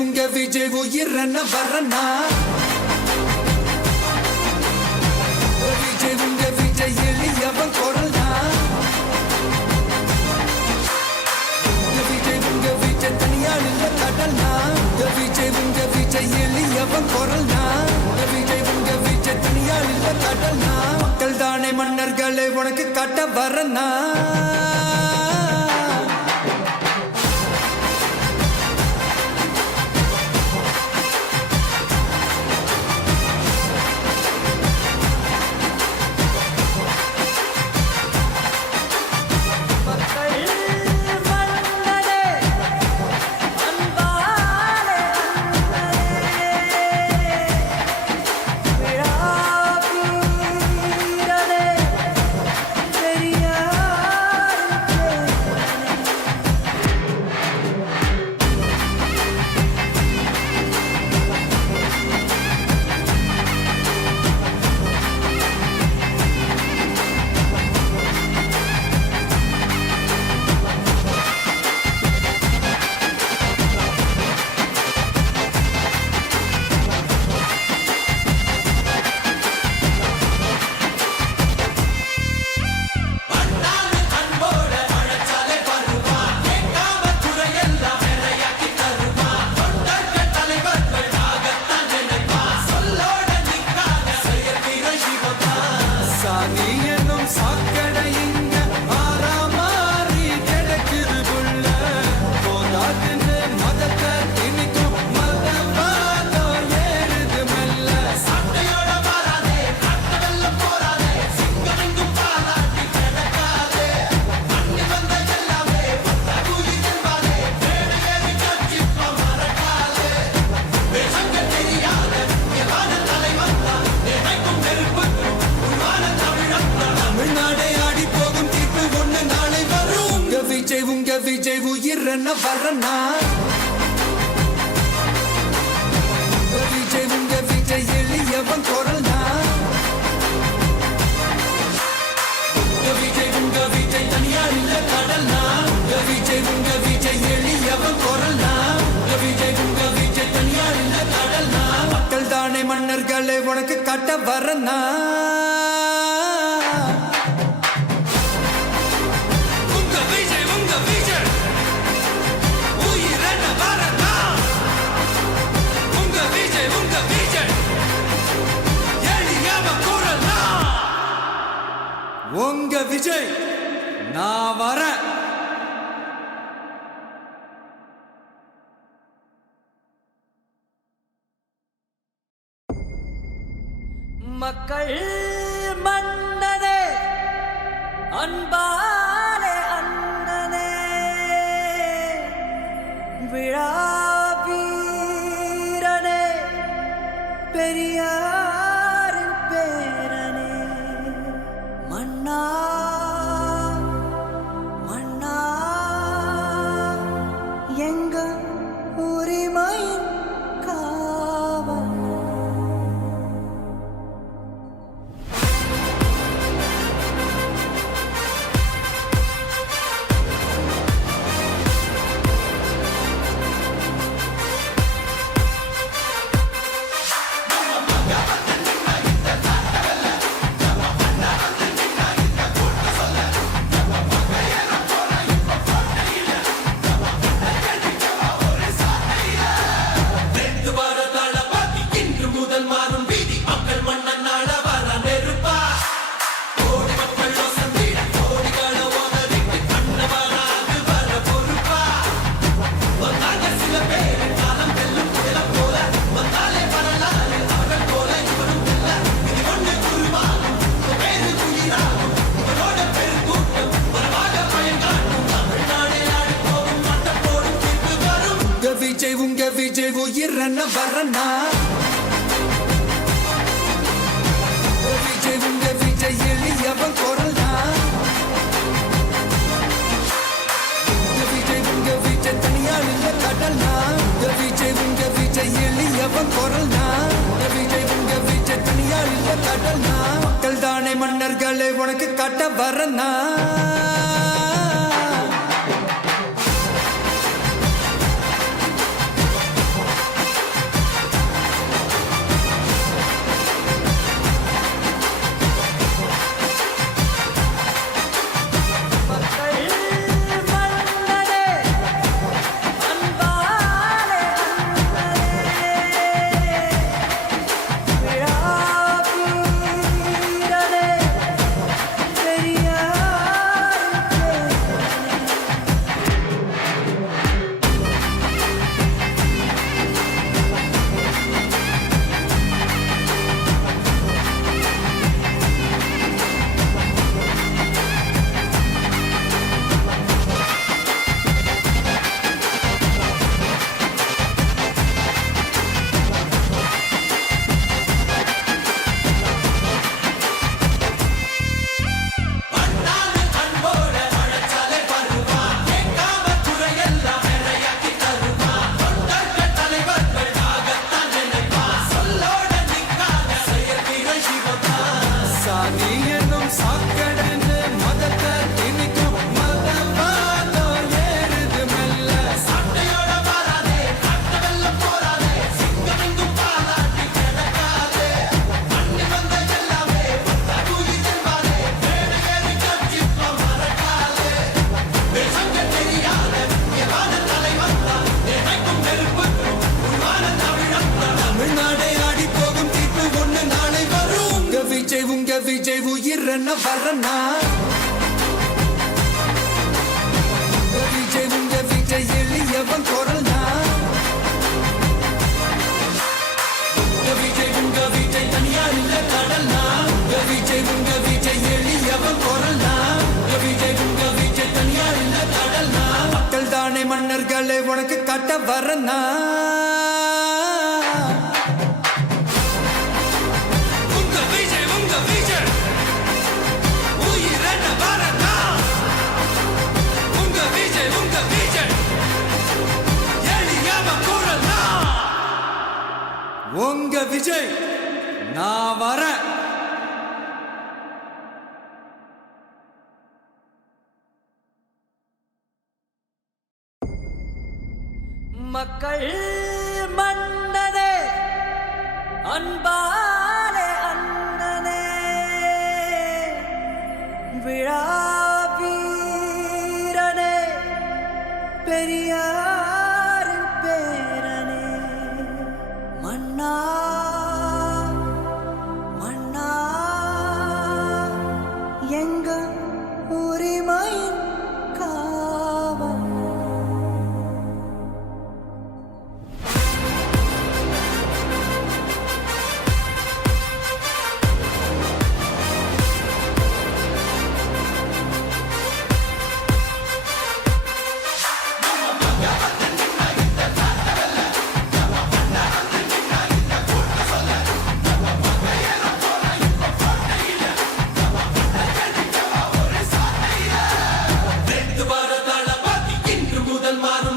உங்க விஜய் உயிரன வரனா விஜய் உங்க விஜய் எளியவன் குரல்னா விஜய் உங்க விஜய் தனியாள் இல்ல கடல்னா விஜய் உங்க விஜய் எளியவன் குரல்னா விஜய் உங்க விஜய் தனியாள் இல்ல கடல்னா மக்கள் தானே மன்னர்களை உனக்கு காட்ட வரனா விஜய் உயிரன வரனா விஜய் உங்க விஜய் எளியவன் குரல்னா விஜய் உங்க விஜய் தனியார் இல்ல கடல்னா விஜய் உங்க விஜய் எளியவன் குரல்னா விஜய் உங்க விஜய் தனியார் இல்ல கடல்னா மக்கள் தானே மன்னர்களை உனக்கு காட்ட வரனா உங்க விஜய் நான் வரேன் மக்கள் மன்னனே அன்பாலே அண்ணனே விழா வீரனே பெரியாரின் பேரனே மன்னா மன்னா எங்க உரிமையின் காவல் உங்க விஜய் உயிரன வரனா விஜய் உங்க விஜய் எளியவன் குரல்னா விஜய் உங்க விஜய் தனியார் இல்ல கடல்னா விஜய் உங்க விஜய் எளியவன் குரல்னா விஜய் உங்க விஜய் தனியார் இல்ல கடல்னா மக்கள் தானே மன்னர்களை உனக்கு காட்ட வரனா உயிரென்ன வரனா உங்க விஜய் எளியவன் குரல்னா உங்க விஜய் தனியார் இல்ல கடல்னா உங்க விஜய் எளியவன் குரல்னா உங்க விஜய் தனியார் இல்ல கடல்னா மக்கள் தானே மன்னர்களை உனக்கு காட்ட வரனா உங்க விஜய் நான் வரேன். மக்கள் மன்னனே அன்பாலே அண்ணனே விழா வீரனே பெரியாரின் பேரனே மன்னா மன்னா எங்க உரிமையின் காவல் இன்று முதல் மாறும்